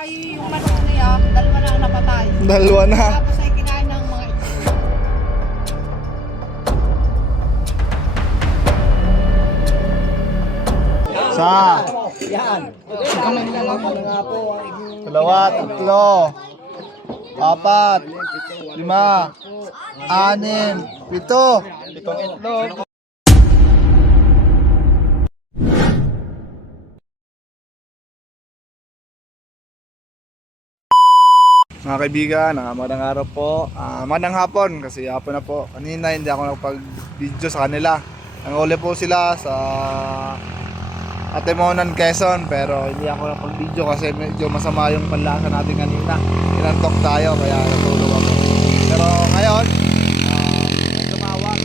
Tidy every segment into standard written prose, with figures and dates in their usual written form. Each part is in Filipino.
ay yung manok niya, dalawa na ang napatay. Dalawa na. Tapos ay kinain ng mga ito. Sa Yan. Kami nilalaman na nga po. dalawa, tatlo, apat, lima, anim, pito. Pitong itlog. Mga kaibigan, magandang araw po. Magandang hapon kasi hapon na po. Kanina hindi ako nakapag-video sa kanila. Nanguli po sila sa Atemonan, Quezon, pero hindi ako nakapag-video kasi medyo masama yung panlasa natin kanina. Inantok tayo kaya natulog ako. Pero ngayon, tumawag.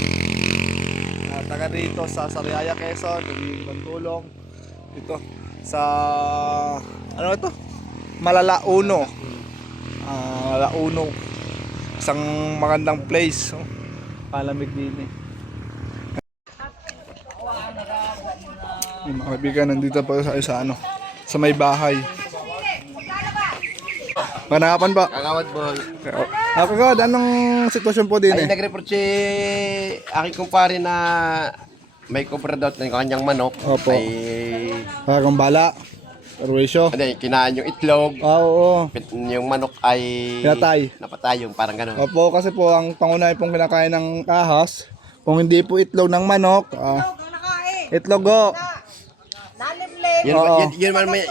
Taga dito sa Sariaya, Quezon, humingi ng tulong dito sa ano ito? Malalauno. Malalauno. Isang magandang place. Palamig din eh. Yung mga kaibigan, nandito pa sa ano, sa may bahay. Panahapan pa. Kagawad boy. Kagawad, anong sitwasyon po din Ay eh? nag-report si aking kumpare na may comprador ng kanyang manok. Opo. Ay Kagawang bala. Perwisyo. kinain yung itlog. Oo. Yung manok ay napatay yung parang gano'n. Opo, kasi po ang pangunay pong kinakain ng ahas, kung hindi po itlog ng manok, itlog o. Nalimlim.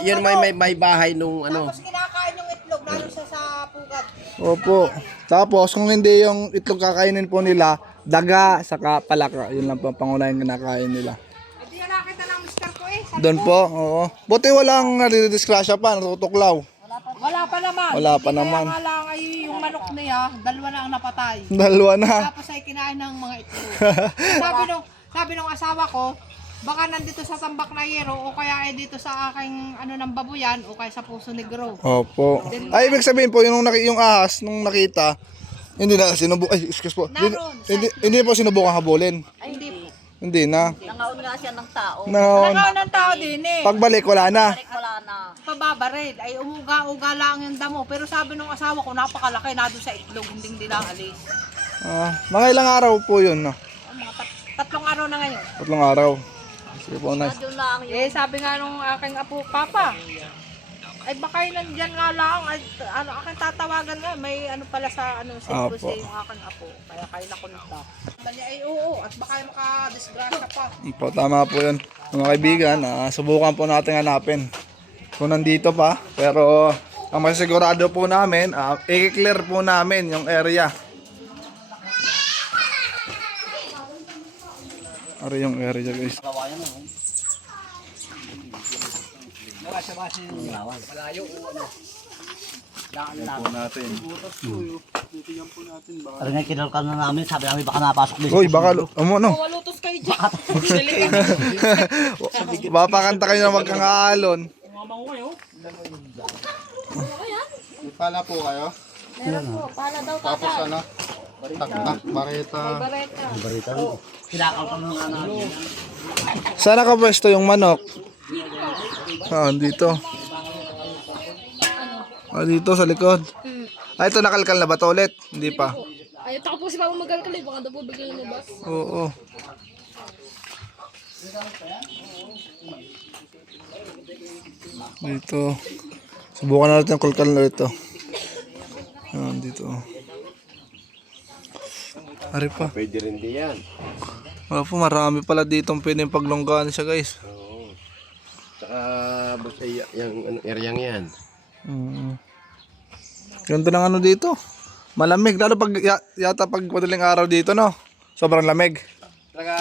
Yun may bahay nung ano. Tapos kinakain yung itlog, lalo siya sa pugad. Opo. Tapos kung hindi yung itlog kakainin po nila, daga saka palaka. Yun lang po ang pangunahing kinakain nila. Hindi yan nakita ng mister ko eh. Doon po, oo. Buti walang nadidisgrasya pa, natutuklaw. Wala pa naman. Wala pa Hindi naman. Kaya nga lang ay yung manok niya, dalawa na ang napatay. Dalawa na. Tapos ay kinain ng mga itlog. sabi nung asawa ko, baka nandito sa Tambak na Yero o kaya ay dito sa aking ano ng babuyan o kaya sa Puso Negro. Opo. Ay, ibig sabihin po, yung ahas, nung nakita, hindi na sinubukan, ay, excuse po. Naroon, Hindi po sinubukan habulin. Ay hindi po. Hindi na. Nangaon nga siya ng tao. Naon. Nakaw ng tao din eh. Pagbalik, wala na. Wala na. Pababarid ay umuga-uga lang yung damo. Pero sabi nung asawa ko napakalaki na doon sa itlog, hindi nila alis. Mga ilang araw po yun, no? Mga tatlong araw na ngayon. 3 araw. Sige po, nice. Doon lang yun. Eh sabi nga nung aking apo, Papa, ay baka yun nandyan nga lang, ay, ano, aking tatawagan nga, may ano pala sa ano, sa Apo. yung aking apo, kaya kayo nakunta. Mali ay oo, at baka yung makadisgrasya pa. Po, tama po yun. Mga kaibigan, subukan po natin hanapin kung nandito pa. Pero ang masigurado po namin, i-clear po namin yung area. Ano yung area, guys? Po natin. Ano nga kinalkan na namin, sabi namin baka napasok din. Uy, baka, ano? Walutos kayo dyan. Papakanta kayo na magkangaalon. Pala po kayo? Meron po, pala daw Tapos ano? Taktak, bareta. Barita mo. Kinakalkan na nga namin. Saan nakapwesto yung manok? Dito. Dito sa likod. Ito nakalkal na ba to ulit? Hindi pa. Ay, tako po si Papa magkalkalay, baka daw po biglang lumabas. Oo. Dito. Subukan natin yung kalkal na ito. Dito. Ari pa. Pwede rin din yan. Wala po, marami pala dito pwedeng paglonggaan siya, guys. Oo. Tsaka basta yung ano, area yan. Ganda ng ano dito. Malamig. Lalo pag yata pag madaling araw dito, no? Sobrang lamig. Talaga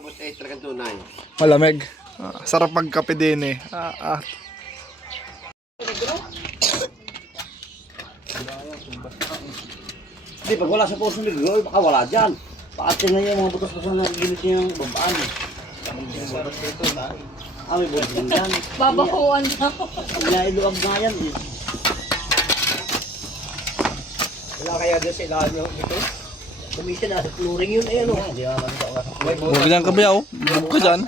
basta talagang tunay. Malamig. Sarap pagkape din eh. Hindi, pag wala sa Puso Negro, baka wala dyan. Baka tingnan niyo yung mga butas-butas na ginit niyo yung babaan. May butas din dyan. Babakuan na. Inailuag nga yan eh. Wala kaya doon sa ilalim yung ito? Kumita na sa flooring yun eh, ano? Hindi nga Huwag dyan kabiyaw. Bubog ka dyan.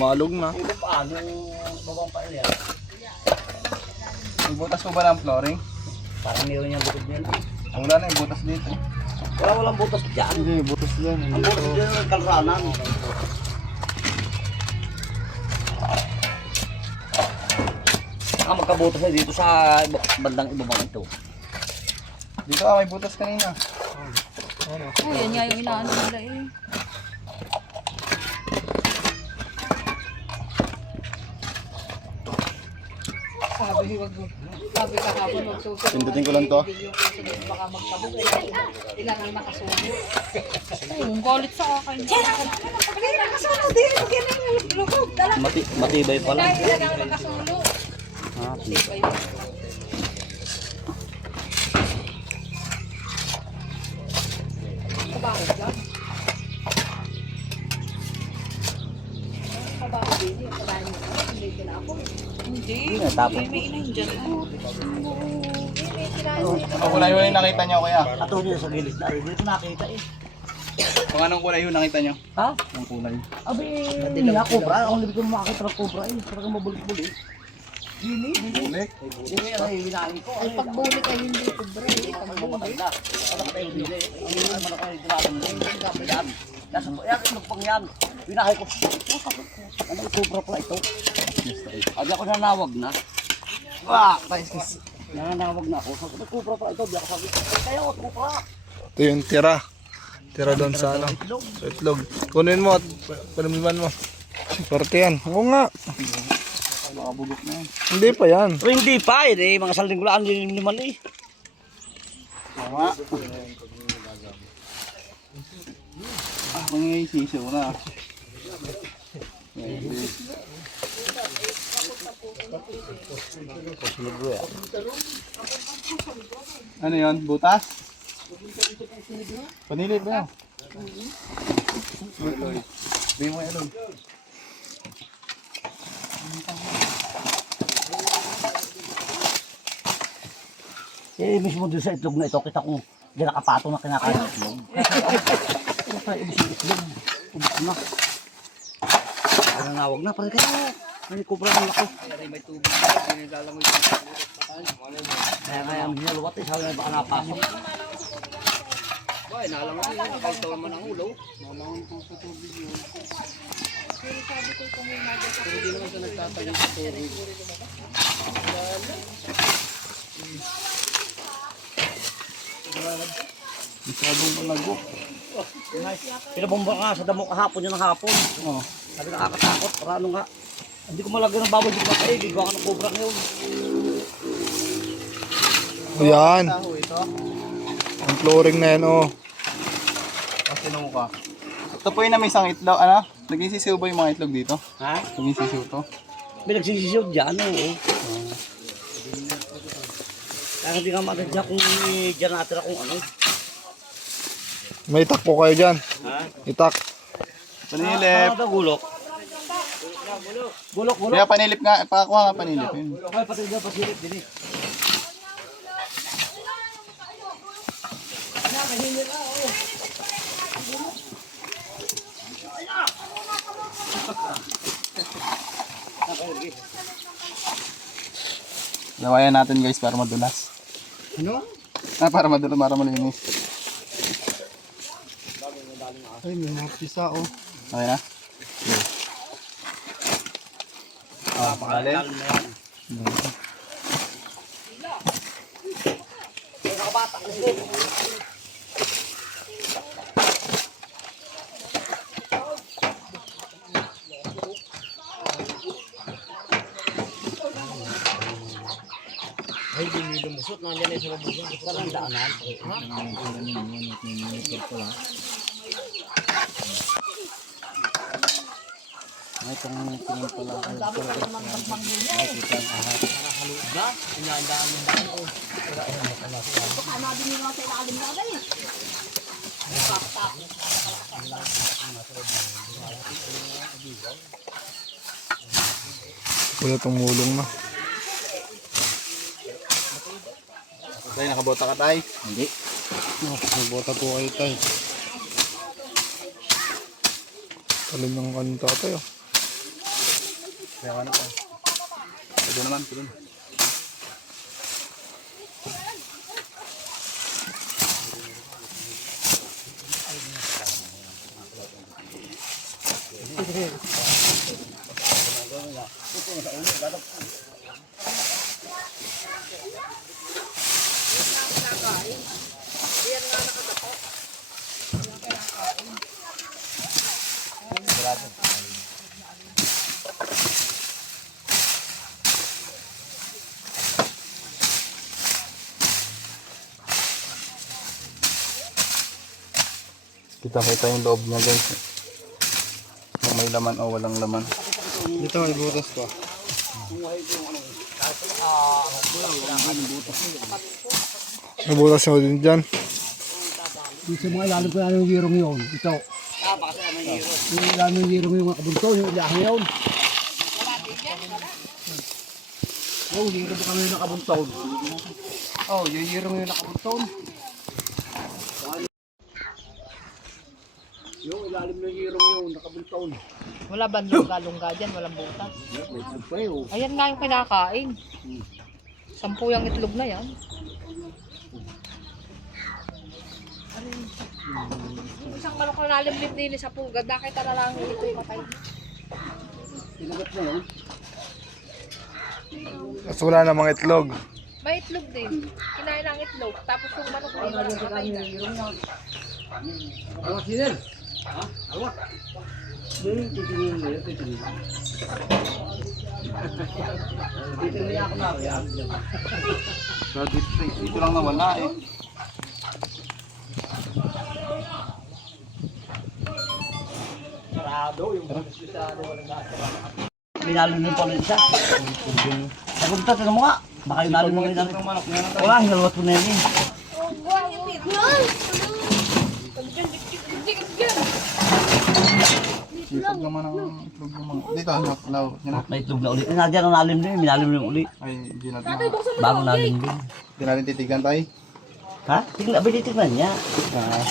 Malog na. Yung paano yung babang pa yan. May butas po ba ng flooring? Parang meron yung bukod niyan. Wala na yung butas dito. Walang butas dyan. Hindi, butas dyan. Ang butas dyan ng kalranan. Saka magkabutas na dito sa bandang ibabang ito. Dito may butas kanina. Oh, yan nga yung inaano nila eh. Sabi, wag mo. Sabi kahapon, wag susunod. Pindutin ko lang to. Hindi yung susunod, baka magtabog. Ilan ang nakasunod. Oh, galit sa akin. Hindi nakasunod din. Hindi na yung lukog. Matibay pala. Ilan ang nakasulo. Ah, Kabakit lang. Kabakit din. Yung kabakit mo. Hindi din ako. Hindi. na tapos. May inahin dyan. Ang kulay yung nakita nyo kuya? Ato niya sa gilid na rin. Dito nakita eh. Kung anong kulay yung nakita nyo? Ha? Ang kulay. Abi, hindi na cobra. Ang libig ko makakita ng cobra eh. Parang mabulit-bulit. Bulik? Hindi yan ay hinahin ko. Ay, pagbulit ay hindi kubra eh. Pagbulit. Ang manok ay tinalang mo. Yan. Nasa po. Yan, inupang yan. Binahay ko. Ano yung cobra pala ito? Abi ako nanawag na. Ah! Nice. Nanawag na ako. Sabi ko, cobra pala ito. Abi ako sabi. Kayo, cobra. Ito yung tira. Tira doon sa ano. Sa itlog. Kunin mo at panumiman mo. Swerte yan. Oo nga. Makabulok na yan. Hindi pa yan. Pero hindi pa eh. Mga salding gulaan din naman eh. Tama. Kung yung sisiw na. Ano yun? Butas? Panilip na. Bigyan mo yan. Eh, mismo doon sa itlog na ito, kita kong diyan nakapato na kinakain ng itlog. Ano pa ibig yung itlog? Ubus na. Ay, nanawag na, parang kayo. Ay, kubra ng laki. Kaya ang hinaluwat eh, sabi na baka napasok. Ay, nakalangan din, nakaltawan mo ng ulo. Nakalangan po sa tubig yun. Pero di naman siya nagtatayo sa tubig. Masyadong malago. Pinabomba ka sa damo kahapon yun ng hapon. Oh. Sabi nakakatakot, parang nga. Hindi ko malagyan ng baboy dito kayo, gagawa ka ng cobra ngayon. Ayan. Taho ito. Ang flooring na yan oh. Kasi nung ka. Ito po yung na may isang itlog. Ano? Naging-sisiw ba yung mga itlog dito? Ha? Naging-sisiw to. May nagsisisiw dyan, oo. Kaya hindi nga matadya kung dyan natira kung ano. May itak po kayo dyan. Ha? Itak. Panilip. Ano gulok? Gulok, gulok. Kaya panilip nga. Pakakuha nga panilip. Yun. Okay, pati dyan, pasilip din eh. Lawayan natin guys para madulas. Ano? Para madulas, para malinis. Ay, may mga pisa oh. Okay na? Pakalim na yan. Ay, di nyo lumusot. Nandiyan ay sa labugan. Parang daanan. Wala tong mulong na. Tayo, nakabota ka tayo. Hindi. Nagbota po kayo tayo. Talim ng kanong tatay oh. Kaya ano pa? Ito naman, ito naman. Kita-kita yung loob niya guys. Kung may laman o walang laman. Dito may butas pa. May butas mo din dyan. Yung sa mga ilalim ko yung yirong yun. Ito. Yung ilalim yung yirong yung nakabunto, yung ilalim yun. Oh, yirong kami yung nakabunto. Oh, yung yirong yung nakabunto. Yung ilalim ng yirong yung nakabunto. Wala ba lungga dyan? Walang butas. Ayan nga yung kinakain. 10 yung itlog na yan. Yung isang manok na nalimlim din sa pulga, nakita na lang ito yung patay. Sinagot na yun. Mas wala namang itlog. May itlog din. Kinain ang itlog. Tapos yung manok na yun, patay na. Awak sinil. Ha? Awak. Hindi, titingin mo yun, titingin. Titingin ako na. So, dito lang nawala eh. Minalun yung pala isa. Nagunta, tignan mo nga. Baka yung nalun mo rin namin. Wala, hinalwat mo na yun eh. Itlog naman ang itlog naman. Dito, hinap. May itlog na uli. Nandiyan ang nalim din, minalim yung uli. Ay, hindi natin. Bagong nalim din. Hindi natin titigan tayo. Ha? Tingnan, binitignan niya.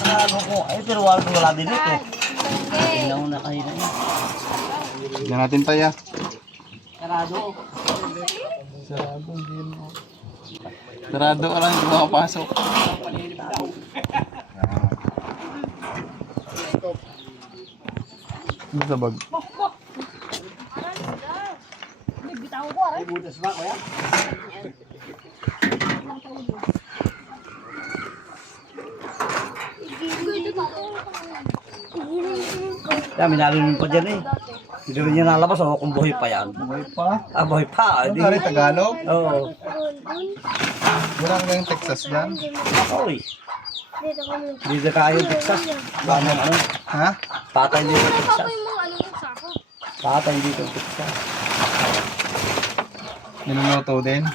Ano ko, ay pero wala din ito. Tingnan mo na kayo na yun. Tignan natin tayo. Karado. Sarado, hindi mo. Sarado ka lang, hindi makapasok. Ano sa bag? Ay, butas ba, kuya? Yan, minalim pa dyan eh. Hindi rin niya nalabas, ako kung buhay pa yan. Buhay pa? Ah, buhay pa. Ano ka rin Tagalog? Oo. Wala ka yung Texas dyan? Oy. Dito kayo, Texas. Ano? Ha? Patay dito, Texas. Patay dito, Texas. Niluluto din?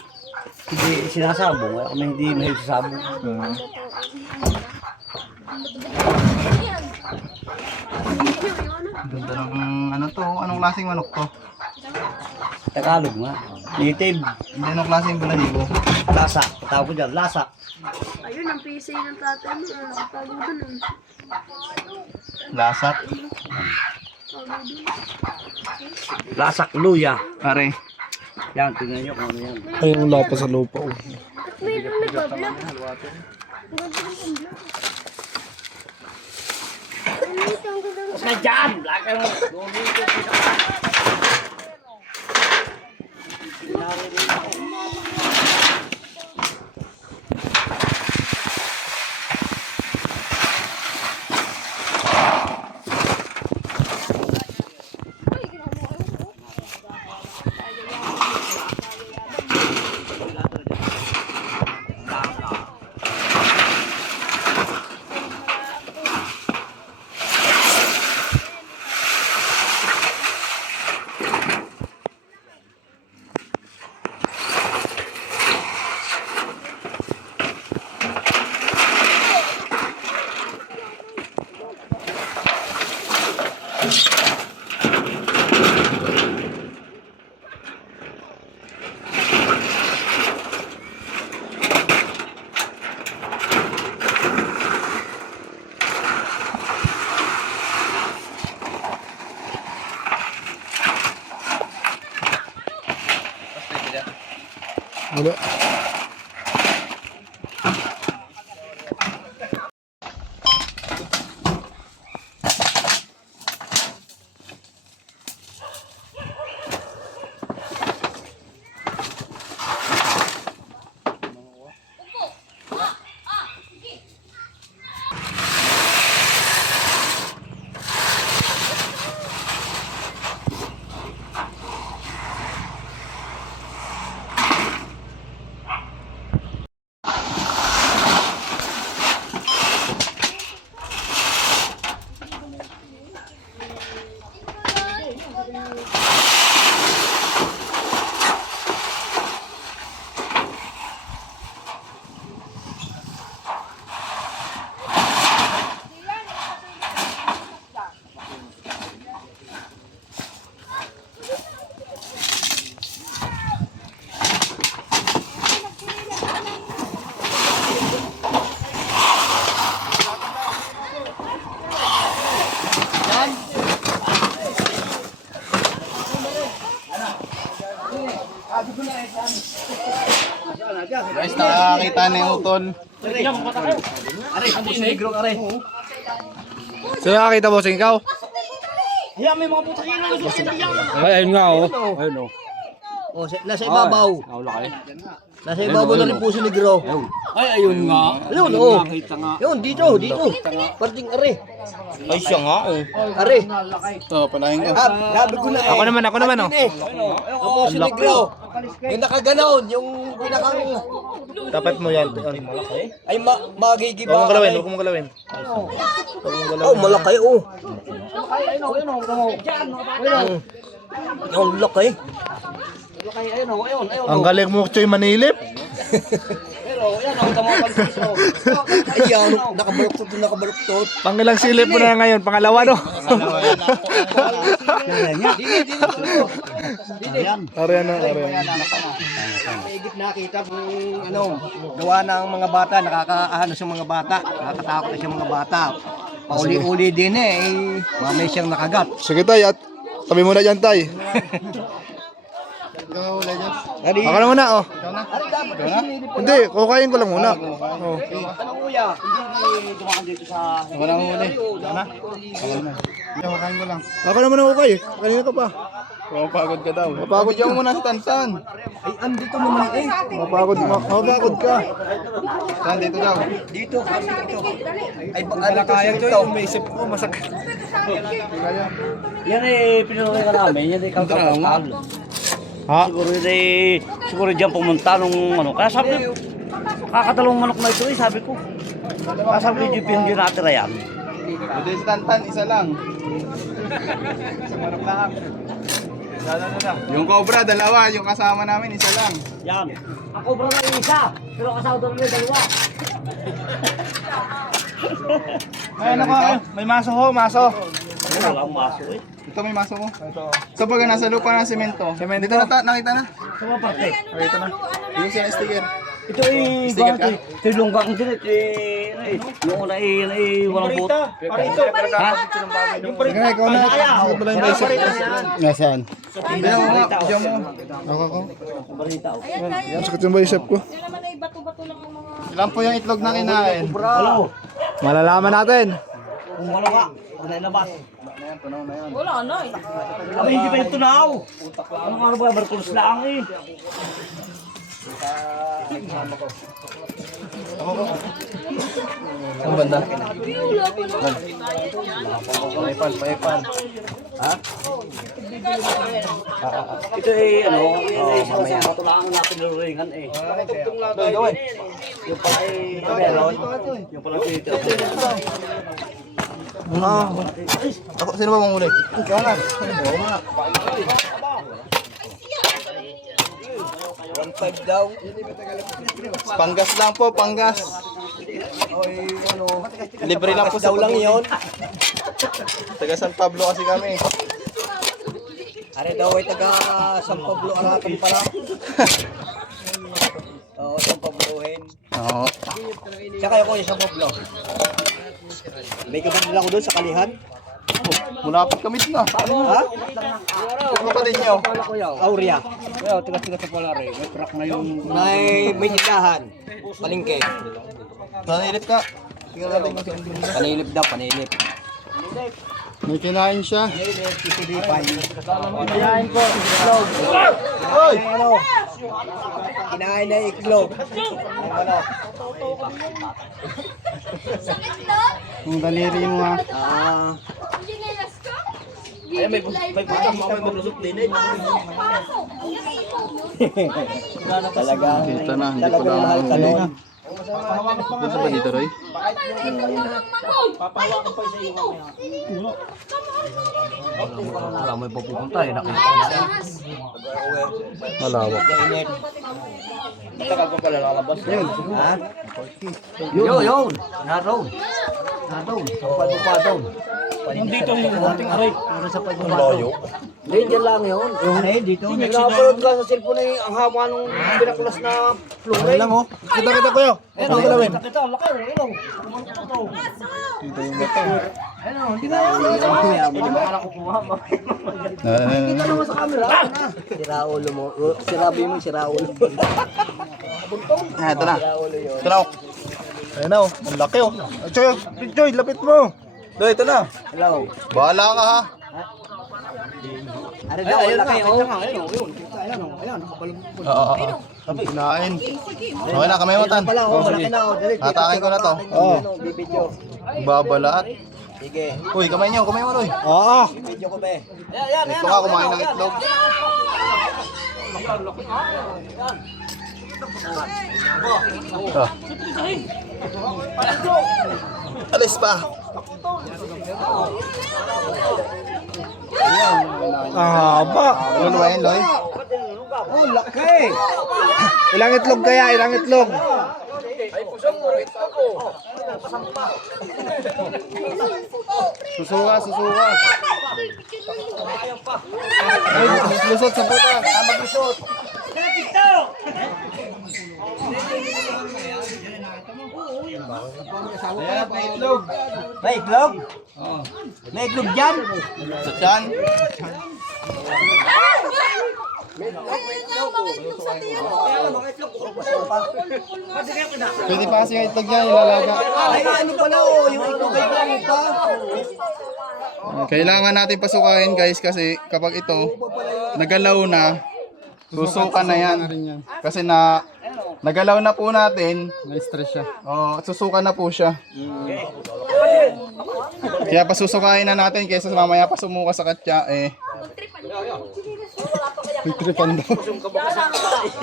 Hindi sinasabong. Ako na hindi mahilig sa sabong. Ganda ng ano to? Anong klaseng manok to? Tagalog nga. Native. Hindi anong klaseng balahibo? Lasak. Tawag ko dyan, lasak. Ayun, ang PSA ng tatay mo. Tago dun. Lasak? Lasak luya. Are. Yan, tingnan nyo kung ano yan. Ay, wala pa sa lupa. Oh. Mayroon nagbablog. Na dyan! Laka mo! Guys, nakakita na yung utol. Sino nakakita mo? Ikaw? Ay, ayun nga oh. Ayun oh. Oh, nasa ibabaw. Nasa ibabaw na rin po si Negro. Ay, ayun nga. Ayun, oh. Nakita nga. Yun, dito. Parting are. Ay, siya nga oh. Are. Ito, palahin ko. Gabi ko na eh. Ako naman oh. Ako si Negro. Yung nakaganon, yung pinakang... Dapat mo yan. Ay, magigiba. Huwag mong galawin. Oh, malaki oh. Yung laki. Ang galing mo, Choy Manilip. Ayan, nakabaluktot. Pangilang silip mo na ngayon, pangalawa no? Ariyan. Higit nakita kung ano, gawa ng mga bata, nakakaano sa mga bata, nakakatakot sa mga bata. Pauli-uli din mamay siyang nakagat. Sige tay, at tabi mo na dyan tay. Ako na muna oh. Hindi, kukain ko lang muna. Oh. Kuya, hindi dumaan dito sa... Ako na muna. Kukain ko lang. Ako na muna kukay. Kanina ka pa. Mapagod ka daw. Mapagod ka muna sa tansan. Ay, andito naman Mapagod ka. Saan dito daw? Dito. Ay, ano kaya ito? May isip ko, masakit. Yan eh, pinulungan ka namin. Yan eh, kalkal. Ha? Siguro diyan pumunta nung ano. Kaya sabi ko, kakadalawang manok na ito eh, sabi ko. Kaya sabi ko, hindi natira yan. Hindi sa tantan, isa lang. Sumarap lang. Yung cobra, dalawa. Yung kasama namin, isa lang. Yan. Ako bro na isa, pero kasama doon may dalawa. May maso ho, maso. Walang maso eh. Ito may maso mo. Ito. So pag nasa lupa ng semento. Dito na nakita na. Sa mga parte. Nakita na. Yung siya sticker. Ito eh, Sticker ka? ito yung lunggang din eh. Yung una eh, walang buto. Ha? Sige na, ikaw na. Sige pala yung basic. Nasaan? Hindi ako nga. Diyan mo. Ako. Yan, sakit yung bicep ko. Ilan po yung itlog na kinain? Hello. Malalaman natin. Kung wala ka, wala ilabas. Wala na eh. Abay, hindi pa yung tunaw. Anong araw ba? Barkulos lang eh. Ang banda? Paipan. Ha? Ito eh, ano, isang matulaan na pinuringan eh. Yung pala eh, meron. Yung pala tito. Ako, sino ba mong uli? Ikaw na. Panggas lang po, panggas. Libre lang po sa lang yun. Taga San Pablo kasi kami. Are daw ay taga San Pablo Aratan pala. Oo, San Pablohin. Oo. Tsaka ako yung San Pablo. May kapatid lang ako doon sa Kalihan. Mulapit kami na. Ha? Ano kapatid niyo? Aurea. Well, tigas-tigas sa palare. May truck na yung... May tindahan. Palingke. Nanilip ka. Tingnan natin kung saan dun. Panilip daw, panilip. May kinain siya. Kinain po, iklog. Hoy! Kinain na iklog. Ang daliri mo ha. Ay, may putang mo, may maglusot din eh. Talagang Dito na, hindi ko talagang lang mahal ka huli. nun. Dito ba dito, Roy? Wala may pupunta eh, nakita ko na. Malawak. Tagal ko pala lalabas. Ha? Yun! Naroon! Pagpupadon. Nandito yung ating aray. Para sa pagpupadon. Hindi, dyan lang yun. Ano dito? Nagpapalod ka sa cellphone na ang haba nung pinaklas na flooring. Lang oh. Kita kuya. Ano galawin? Kita, laki. Ilong. Dito yung mata. Ano, hindi na yan. Hindi mo kala kukuha. Kita naman sa camera. Sira ulo mo. Sirabi mo, sira ulo mo. Buntong. Ah, ito na. Ito na, oh. Ayun na, oh. Ang laki, oh. Choy, lapit mo. Ito na. Hello. Bahala ka, ha. Ano daw, wala kayo. Oo. Kinain. Okay na, kamay mo, Tan. Oh, malaki na, oh. Dali. Hatakin ko na to. Oo. Bibidyo. Babalat. Sige. Uy, kamay mo, Uy. Oo. Bibidyo ko, be. Ito ka, kumain ng itlog. Alis pa. Haba. Ano ba yun, Loy? Oh, laki! Ilang itlog kaya? Ilang itlog? Susuka. Ay, lusot sa puta. Maglusot. May itlog. May itlog? May itlog dyan? Sa tiyan. Pwede pa kasi yung itlog niya, ilalaga. Ay, ano pala, oh, yung itlog ay ano pa? Kailangan natin pasukahin guys kasi kapag ito nagalaw na, susuka na yan. Kasi nagalaw na po natin, na-stress siya. Oh, susuka na po siya. Kaya pasusukahin na natin kaysa mamaya pa sumuka sa katya eh. Tripan daw.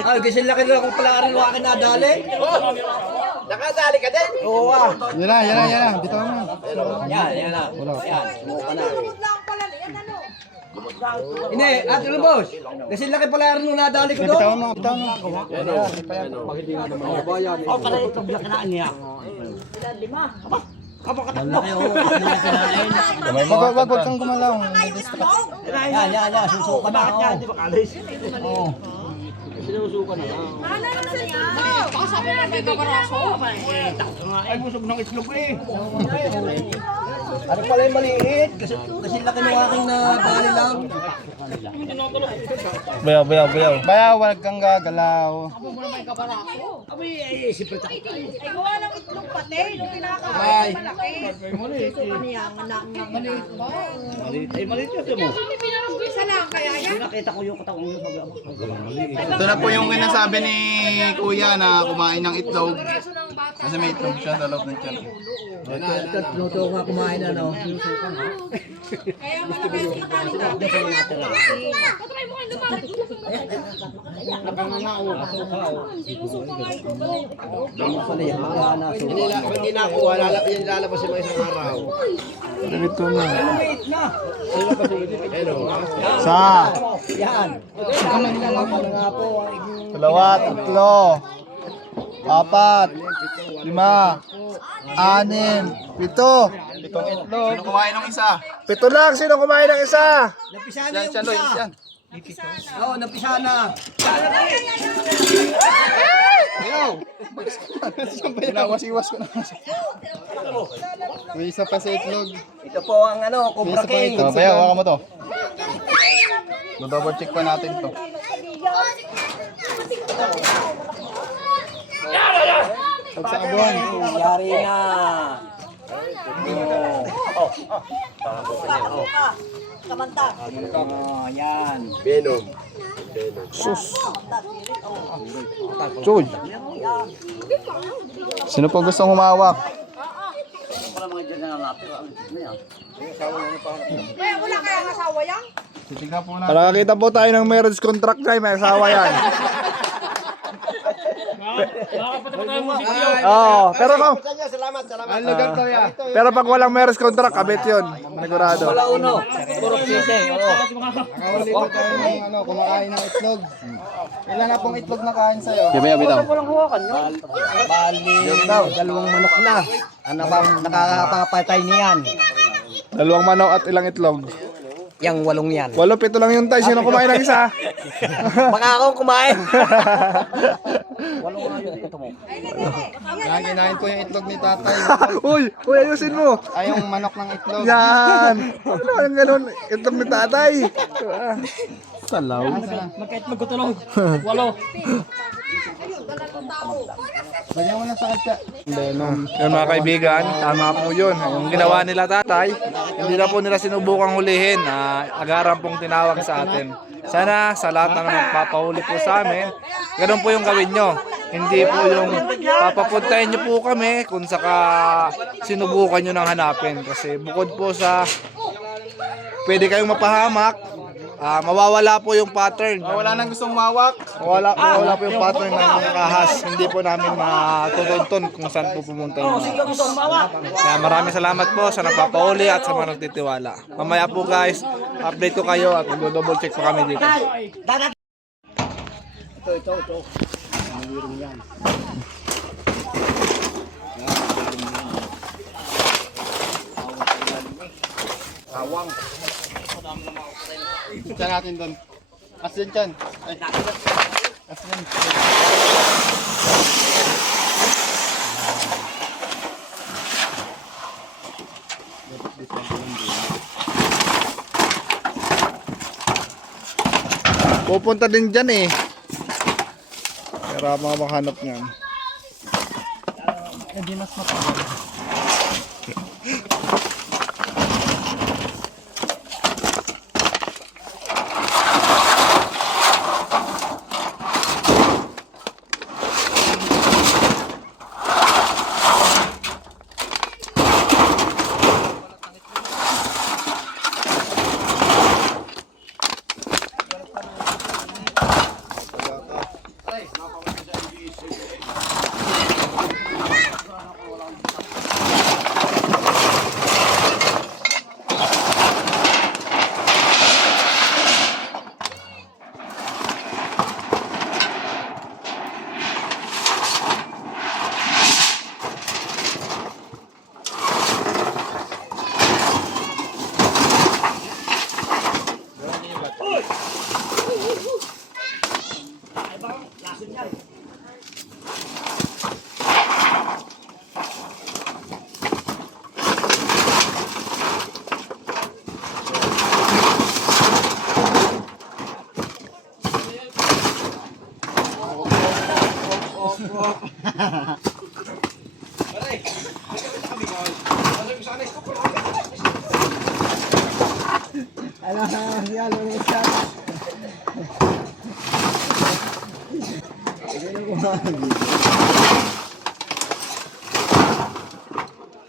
Ay, kasi laki na kung pala rin wakin nadali. Nakadali ka din. Oo, ah. Yan na. Dito na. Yan na. Wala. Sumuka na. Hindi, ate Lubos. Kasi laki pala rin nung nadali ko doon. Bitawan mo. Oh, pala itlog na kinaan niya. Wag kang gumalaw. Yan. Susuka na. Di ba kalis? Oo. Baka sabi na may kabaraso. Ay, busog ng itlog eh. Ano pala yung maliit? Kasi laki nung aking nadali lang. Bayaw, wag kang gagalaw. Sabi mo na may kabaraso. Ay, siyempre takot tayo. Ay, gawa ng itlog pati. Nung kinakain, malaki. Susuka niya, ang anak ng Maliit ba? Maliit yun mo. Isa lang kaya yan. Nakita ko yung katawang yung Ito na po yung sinasabi ni Kuya na kumain ng itlog. Kaso ng bata. Kasi may itlog siya sa loob ng tiyan. Ito, tinuto nga kumain ano. Kaya malaki yung kitali natin. Patry mo kayo lumapit. Hindi na ako, lalabas yung mga isang araw. Ito na. Maliit na. Sa Yan. dalawa, tatlo, apat, lima, anim, pito. Pitong itlog. Sino kumain ng isa? Pito lang. Sino kumain ng isa? Napisana yung Yan, Loy. isa. Yan. Oo, napisana. Ayaw! Pinawasiwas ko na. May isa pa sa itlog. Ito po ang ano, May Cobra isa pa King. ito. Bayaw, waka mo to. Double check pa natin to. Pagsabon. Yari na. Oh, yan. Venom. Choy. Sino po gustong humawak? Kaya wala kayang asawa yan? Titignan po natin. Para kakita po tayo ng marriage contract guys, may asawa yan. Oo, pero kung Salamat. ang lugar to ya. Pero pag walang marriage contract, kabit 'yun. Manigurado. Wala uno. Puro sisi. Oo. Nakahuli ko tayo ng kumakain ng itlog. Ilan na pong itlog na kain sa'yo? Bali, dalawang manok na. Ano bang nakakapatay niyan? Dalawang manok at ilang itlog. Yang 8 yan. 8-7 lang yung tayo. Sino kumain ng isa? Baka ako kumain. Yan, kinain po yung itlog ni tatay. Uy, ayusin mo. Ay, yung manok ng itlog. Yan. Ano ang ganun? Itlog ni tatay. Salaw. Magkait magkutulong. Walo. Yun mga kaibigan, tama po yun. Yung ginawa nila tatay, hindi na po nila sinubukang hulihin. Agaran pong tinawag sa atin. Sana sa lahat ng magpapahuli po sa amin, ganun po yung gawin nyo. Hindi po yung papapuntahin nyo po kami kung saka sinubukan nyo nang hanapin. Kasi bukod po sa pwede kayong mapahamak, mawawala po yung pattern. Wala nang gustong mawak. Mawawala po yung pattern ng mga kahas. Hindi po namin matutuntun kung saan po pumunta yung mga. Kaya maraming salamat po sa nagpapauli at sa mga nagtitiwala. Mamaya po guys, update ko kayo at mag-double check po kami dito. Ito. Mayroon yan. Awang. Diyan natin doon. Asin dyan. Ay. Asin. Pupunta din dyan eh. Kaya mga makahanap niyan.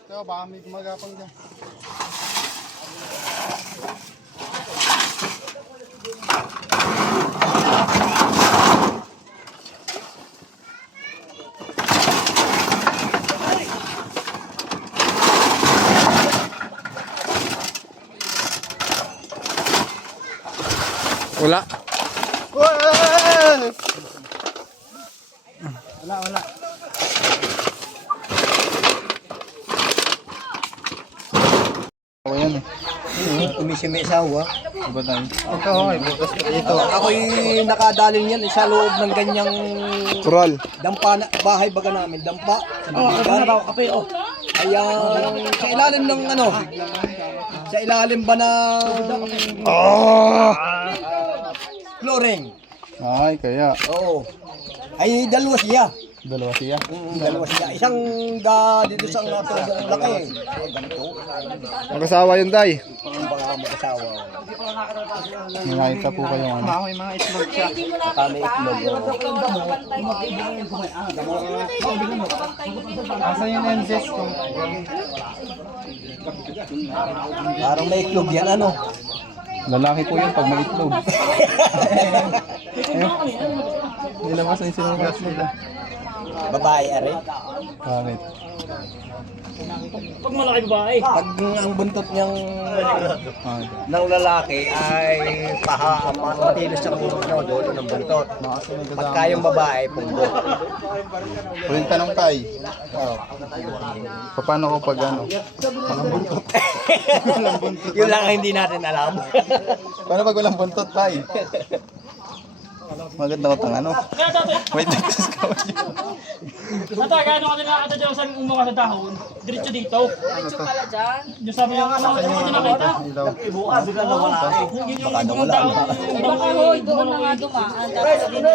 Ito, baka may gumagapang dyan. Wala. Wala. O yan eh. Umisimesawa. Iba tayo. Ito, ako'y nakadaling yan sa loob ng ganyang Kural. dampa na, bahay baga namin, dampa. Sa bibigan. Kaya sa ilalim ng ano, sa ilalim ba ng flooring. Ay, kaya. Oo. Ay dalawa siya. Dalawa siya. Dalawa siya. Isang dito sa natulong laki. Ay, ganito. Mag-asawa yun, Day. Ang baka mag-asawa. Nakita po kayong ano. May mga itlog siya. Kami itlog. Asan yung lenses ko? Parang may itlog yan, ano? Lalaki po yun pag may itlog. Nilabas na yung sinugas nila. Babae, are. Bakit? Pag ang buntot niyang ng lalaki ay matilis sa puso niya, dulo ng buntot. Pagka yung babae, punggo. Huling tanong tayo. Paano ko pag ano? Walang buntot. Yun lang ang hindi natin alam. Paano pag walang buntot tayo? Maganda ko ano. May Texas ka. Tata, gaano ka nilakad dyan sa umuha sa dahon? Diretso dito. Diretso pala dyan. Yung sabi yung ano ko nakita. Ibuka, bigla nawala eh. Yung ibang tao. Eh baka hoy, doon na nga dumaan. Tapos hindi na.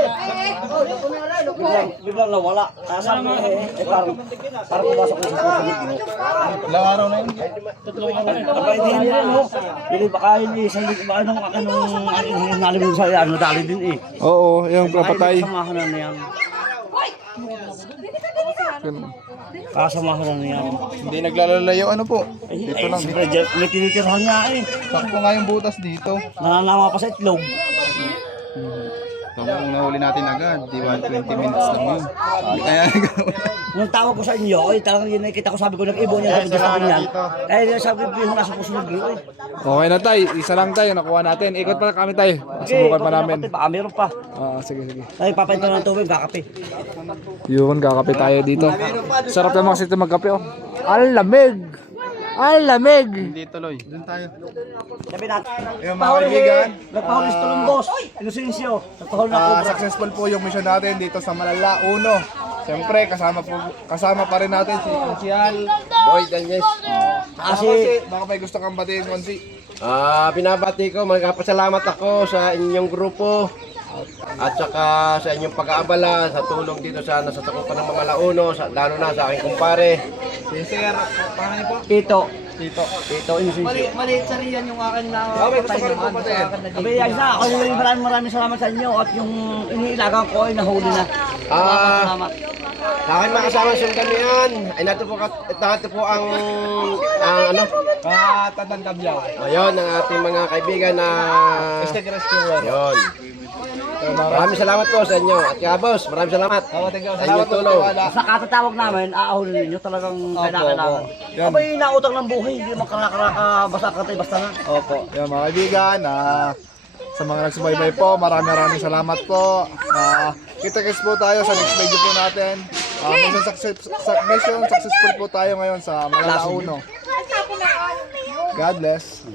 Bigla nawala. Sabi parang pumasok ko sa puso. Ilang araw na yun. Tatlong araw na. Abay, hindi rin, no? Hindi, baka hindi, anong nalimod sa ano, dali din eh. Oo, yung papatay. Kasamahan na niyan. Kasamahan na niyan. Hindi naglalalayo ano po. Dito lang, may tinitirhan nga eh. Sakto nga yung butas dito. Nananama pa sa itlog. Kung nahuli natin agad, di ba 20 minutes lang yun. Kaya Nung tawag ko sa inyo, eh, talagang yun nakita ko, sabi ko, nag-ibo niya, sabi ko sa akin yan. Kaya sabi ko, yung nasa puso nag-ibo eh. Okay na tay, isa lang tayo, nakuha natin. Ikot pa kami tay. Subukan pa namin. Baka meron pa. Sige, sige. Ay, papainto ng tubig, kakape. Yun, kakape tayo dito. Sarap naman kasi ito magkape oh. Ang lamig! Ang lamig! hindi tuloy. Doon tayo. Sabi natin, Yung mga kaibigan, nagpahuli si Tulumbos. Inosensyo, nagpahuli na cobra. Successful po yung mission natin dito sa Malala. Uno. Siyempre, kasama pa rin natin si Konsyal. Boy Danyes. Kasi, baka may gusto kang batiin, Konsi. Binabati ko, magpasalamat ako sa inyong grupo at saka sa inyong pag-aabala sa tulong dito sa nasasakupan ng mga launo, lalo na sa aking kumpare. Sir, paano niyo po? Tito. Tito. Tito, inosensyo. Maliit sa riyan yung akin na may gusto ka rin po batiin. Sabi, isa, ako yung maraming salamat sa inyo at yung iniilagang ko ay nahuli na. Salamat. Sa aking mga kasama sundamihan, ay natin po ang ano? Tatang Kabyaw. Ayun, ang ating mga kaibigan na Hashtag rescuer. Ayun. Maraming salamat po sa inyo. At kaya boss, maraming salamat. Sa inyong tulong. Sa katatawag namin, aahulin ninyo talagang kailangan. Abay, nautang ng buhay, hindi makakaraka basta katay basta na. Opo. Yan mga kaibigan, sa mga nagsubaybay po, maraming salamat po. Kita-kits po tayo sa next video po natin. Mission successful po tayo ngayon sa Malala Uno. God bless.